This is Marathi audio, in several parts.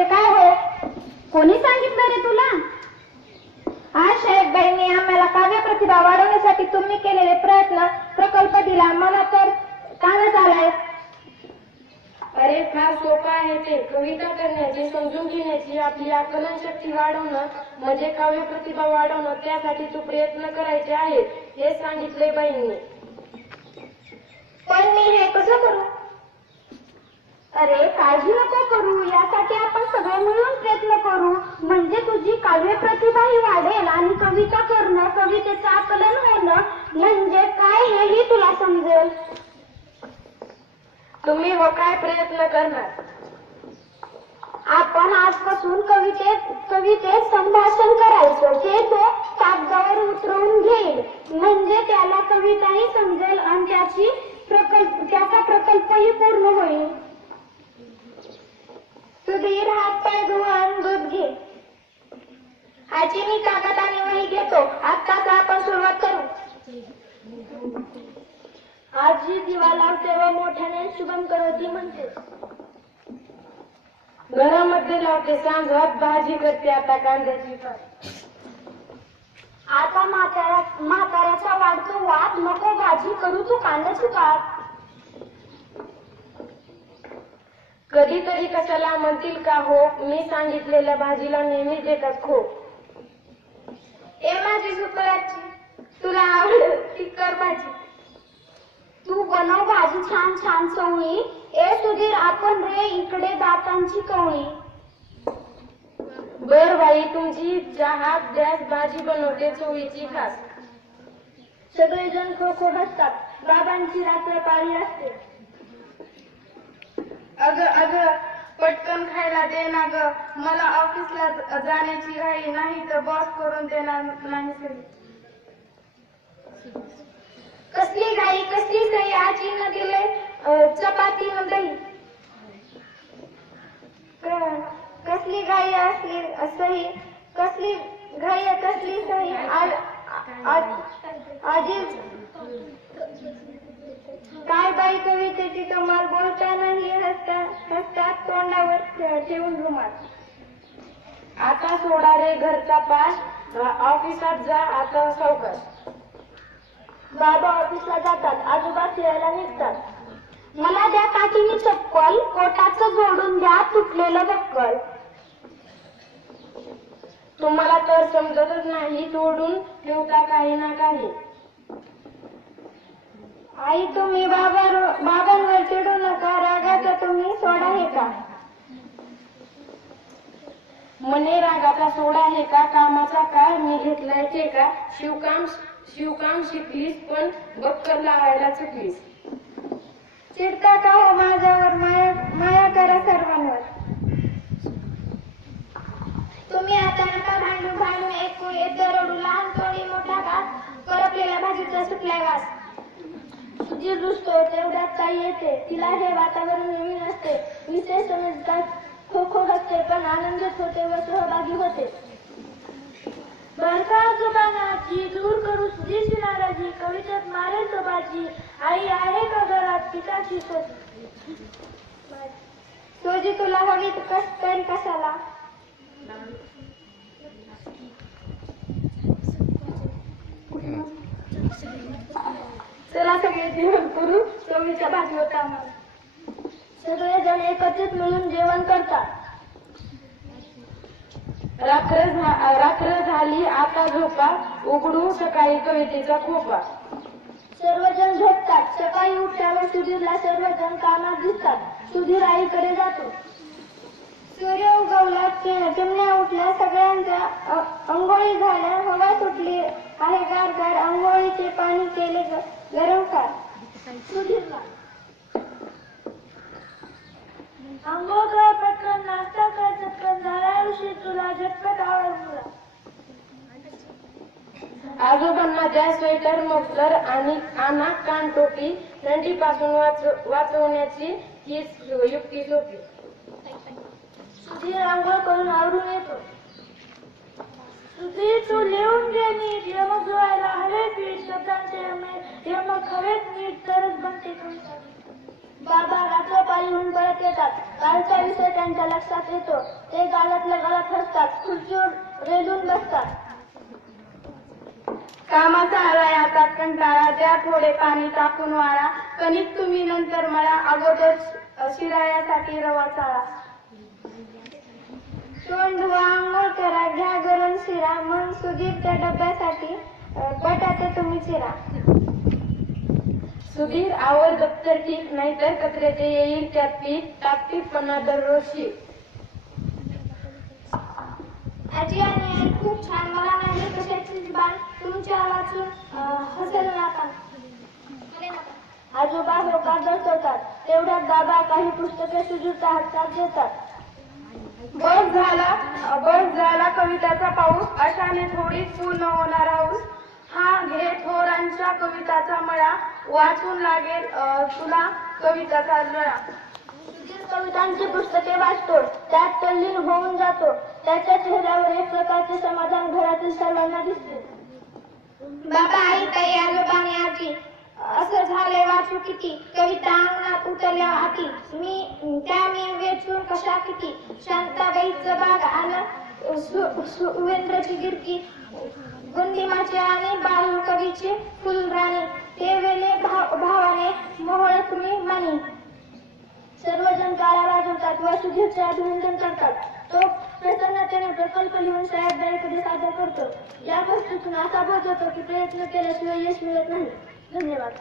म्हणजे काय हो? कोणी सांगितलं रे तुला? आज शाळेबाईंनी आम्हाला काव्य प्रतिभा वाढवण्यासाठी तुम्ही केलेले प्रयत्न प्रकल्प दिला, मला तर कानच आलाय. अरे फार सोपं आहे ते. कविता करण्याची, समजून घेण्याची, आपली आकलन शक्ती वाढवणं म्हणजे काव्य प्रतिभा वाढवणं. त्यासाठी तू प्रयत्न करायचे आहेत हे सांगितले बाईंनी. पण मी हे कसं करू? अरे काळजी नको करू, यासाठी आपण सगळे मिळून प्रयत्न करू. म्हणजे तुझी काव्य प्रतिभाही वाढेल आणि कविता करणं, कवितेचं आकलन होणं म्हणजे काय हेही तुला समजेल. तुम्ही हो काय प्रयत्न करणार? आपण आजपासून कवितेत संभाषण करायचं. ते तो कागदावर उतरवून घेईल, म्हणजे त्याला कविताही समजेल आणि त्याचा प्रकल्पही पूर्ण होईल. सुधीर, हात पाय धुवून आणि दूध घे. आजी, मी कागद आणि वही घेतो. आत्ताच आपण सुरुवात करू. आजी दिवा लावते व मोठ्याने शुभम करोती म्हणते. घरामध्ये लावते सांगत, भाजी करते आता कांद्याची पात. आता म्हाताऱ्याचा वाढतो वाद, नको भाजी करू तू कांद्याची पात. कधीतरी कशाला म्हणतील का हो, मी सांगितलेल्या भाजीला नेहमी देतात खो. ए माझी सुकराची, तुला आवडेल ती कर भाजी. तू बनव भाजी छान छान चवळी. ए सुधीर, आपण रे इकडे दातांची कवळी. बर बाई, तुमची चहा द्यास, भाजी बनवते चवळीची खास. सगळेजण खो खो बसतात. बाबांची रात्र पाळी असते. अगं पटकन खायला दे ना ग, मला ऑफिसला जाण्याची घाई, नाही तर बॉस करून देणार नाही सही. कसली घाई कसली सही? आजीनं दिले चपाती न दही. कसली घाई असली सही? कसली घाई कसली सही? आजी काय बाई कवितेची कमाल, बोलतानाही हसतात तोंडावर ठेवून रुमाल. आता सोडा रे घरचा पास, ऑफिसात जा आता सावकाश. बाबा ऑफिसला जातात, आजोबा फिरायला निघतात. मला द्या काठीनी चप्पल, कोटाचं जोडून द्या तुटलेलं बक्कल. तुम्हाला तर समजतच नाही, जोडून ठेवता काही ना काही. आई, तुम्ही बाबांवर चिडू नका, रागाचा तुम्ही सोडा हे का? मने रागाचा सोडा हे का, कामाचा काय मी घेतलाय ठेका. शिवकाम शिकलीस पण बक्कल लावायला चुकलीस. चिडता का हो माझ्यावर, माया करा सर्वांवर. तुम्ही आता नका भांडू ऐकू येत रडू, लहान थोडी मोठा घास, करपलेल्या भाजीचा सुटलाय वास. सुधीर रुसतो तेवढ्यात ताई येते, तिला हे वातावरण नवीन असते. विषय समजतात, खो खो हसते पण आनंदित होते व सहभागी होते. बरका आजोबांना आजी, दूर करू सुधीरची नाराजी, कवितेत मारेल तो बाजी. आई आहे का घरात पिताची सोजी, तुला हवी तरी कशाला? चला सगळे जेवण करू, चवीच्या भाजी होता. सगळेजण एकत्रित मिळून जेवण करतात. रात्र झाली आता झोपा, उघडू सकाळी कवितेचा खोपा. सर्वजण झोपतात. सकाळी उठल्यावर सुधीरला सर्वजण कामात दिसतात. सुधीर आईकडे जातो. सूर्य उगवला, चिमण्या उठल्या, सगळ्यांच्या अंघोळी झाल्या, हवा सुटली आहे गार, अंघोळीचे पाणी केले गरम फार. सुधीरला अंघोळ कर पटकन, नाश्ता कर चटकन, झाला उशीर तुला, झटपट आवर मुला. आजोबांना द्या स्वेटर, मफलर आणि आणा कानटोपी, थंडीपासून वाचवण्याची ही युक्ती सोपी. सुधीर आंघोळ करून आवरून येतो. सुधीर, तू लिहून घे नीट, यमक जुळायला हवे पीठ, शब्दांचे यमक हवेत नीट, तरच बनते कविता. बाबा रात्रपाळीहून परत येतात. कालचा विषय त्यांच्या लक्षात येतो. ते गालातल्या गालात हसतात, खुर्चीवर रेलून बसतात. कामाचा आलाय आता कंटाळा, द्या थोडे पाणी टाकून वाळा, कणिक तुम्ही नंतर मळा, अगोदर शिरायासाठी रवा चाळा. तोंड धुवा, आंघोळ करा, घ्या गरम शिरा, मग सुधीरच्या डब्यासाठी बटाटे तुम्ही चिरा. सुधीर आवर दप्तर ठीक, नाहीतर कचऱ्याचे येईल त्यात पीठ, टाकटीकपणा दररोजची. आजी आणि आई खूप छान, मला नाही कशाची बाण, तुमच्या वाचून हसेल नाका. आजोबा होकार दर्शवतात, तेवढ्यात बाबा काही पुस्तके सुधीरच्या हातात देतात. बस झाला कविताचा पाऊस, अशाने थोडीच पूर्ण होणार हाऊस. हा घे थोरांच्या कविताचा मळा, वाचून लागेल तुला कविताचा लळा. सुधीर कवितांची पुस्तके वाचतो, त्यात तल्लीन होऊन जातो. त्याच्या चेहऱ्यावर एक प्रकारचे समाधान घरातील सर्वांना दिसते. बाबा, आई, ताई, आजोबा आणि आजी, असं झालंय वाचू किती, कविता अंगणात उतरल्या हाती, मी वेचून कशा किती, शांताबाईचं बाग आलं, सुवेंद्रची गिरकी, गुंदिमाची आणि बालकवीची फुलराणी, ते वेले भावाने मोहळ तुम्ही मानी. सर्वजण टाळ्या वाजवतात व सुधीरचे अभिनंदन करतात. तो प्रसन्नतेने प्रकल्प लिहून साहेबबाईकडे सादर करतो. या गोष्टीतून असा बोध होतो की प्रयत्न केल्याशिवाय यश मिळत नाही. धन्यवाद.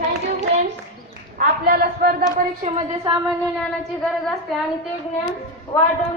Thank you friends. आपल्याला स्पर्धा परीक्षेमध्ये सामान्य ज्ञानाची गरज असते आणि ते ज्ञान वाढवणे